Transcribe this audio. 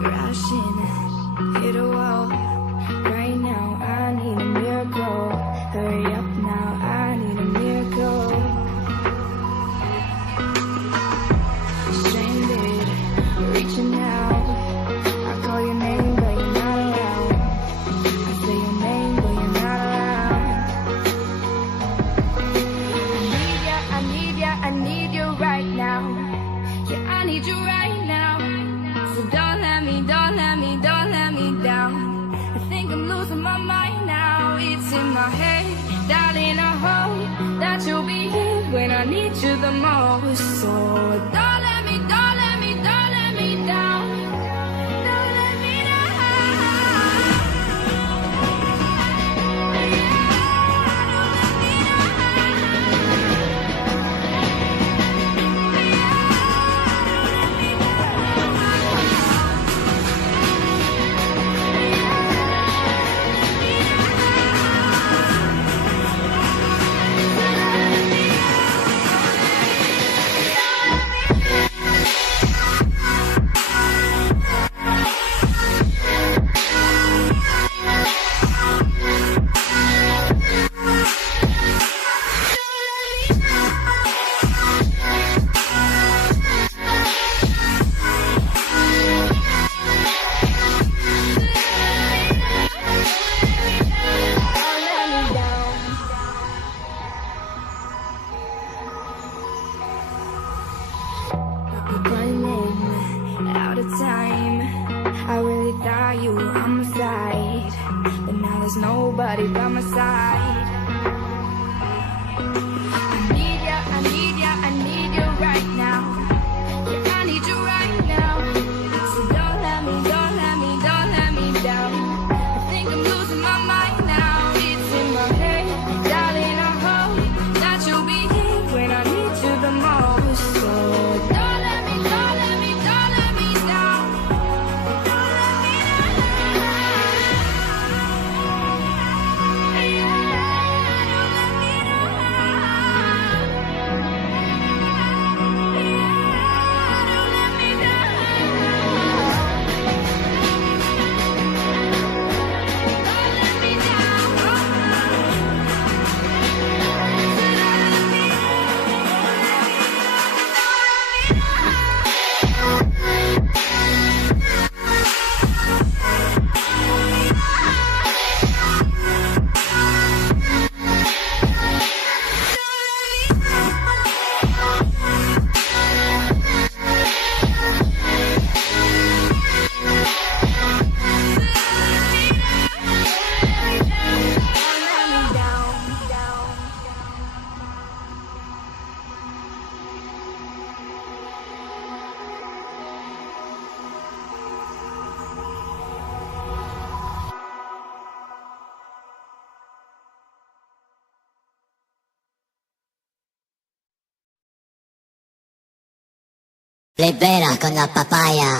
crashing, hit a wall. Right now, I need a miracle. Hurry up now, I need a miracle. Stranded, reaching out. I call your name, but you're not around. I say your name, but you're not around. I need ya, I need you right now. Yeah, I need you right now. So don't let me down. I think I'm losing my mind now. It's in my head, darling, I hope that you'll be here when I need you the most. So don't let me down. Don't let me down. Running out of time. I really thought you were on my side, but now there's nobody by my side. I need you right now. Yeah, I need you right now. So don't let me down. I think I'm losing my mind now. It's in my head, darling, I hope that you'll be here when I need you the most. So don't let me down. Libera con la papaya.